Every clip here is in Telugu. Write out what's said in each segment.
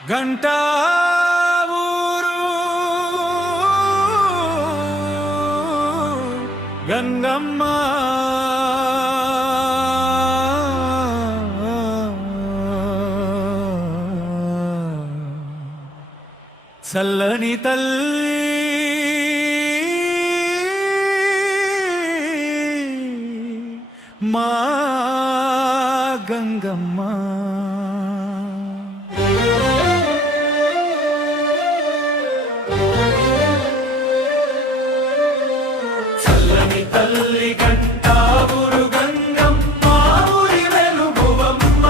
గంటా ఊరు గంగమ్మ చల్లని తల్లి మా గంగమ్మ చల్లని తల్లి గంటా ఊరు గంగమ్మ ఊరి వెలుగువమ్మ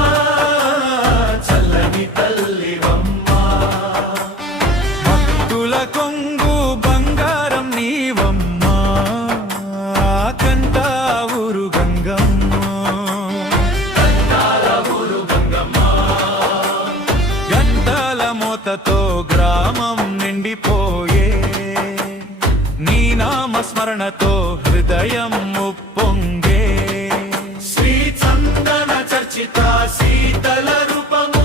చల్లని తల్లివమ్మ భక్తుల కొంగు బంగారం నీవమ్మ గంటా ఊరు గంగమ్మ గంటాల ఊరు గంగమ్మ గంటల మోతతో గ్రామం నిండిపోయే నీ నామస్మరణతో హృదయం ఉప్పొంగే శ్రీ చందన చర్చిత శీతల రూపము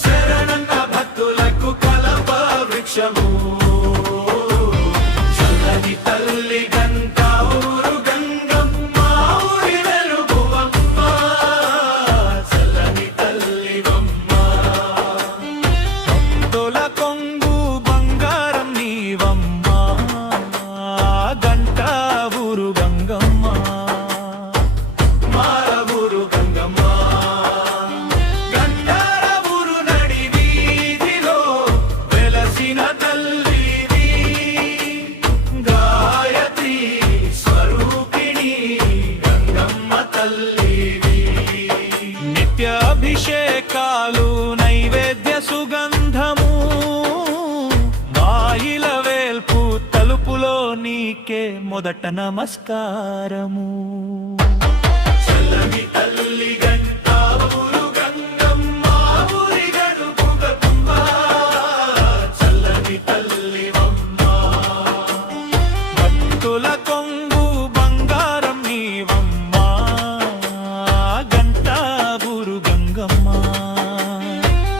శరణన్న భక్తులకు కలప వృక్షము చల్లని తల్లి గంటా ఊరు గంగమ్మ ఊరి వెలుగువమ్మ చల్లని తల్లివమ్మ భక్తుల కొంగు బంగారం నీవమ్మ గంటా ఊరు గంగమ్మ మాల ఊరు గంగమ్మ గంటాల ఊరు నడి వీధిలో వెలసిన తల్లివి గాయత్రి స్వరూపిణి గంగమ్మ తల్లివి నిత్య అభిషేకాలు నైవేద్య సుగంధము వాయిల వేల్పు తలుపులో నీకే మొదట నమస్కారము చల్లని తల్లి గంటా ఊరు గంగమ్మ ఊరి గడుపుగమ్మ చల్లని తల్లివమ్మ భక్తుల కొంగు బంగారం నీవమ్మ గంటా ఊరు గంగమ్మ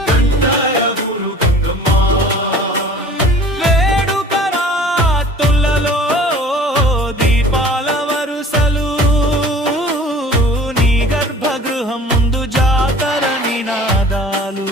గంటాయ ఊరు గంగమ్మ వేడుక రాత్రులలో దీపాల వరుసలు నీ గర్భగృహం ముందు జాతర నినాదాలు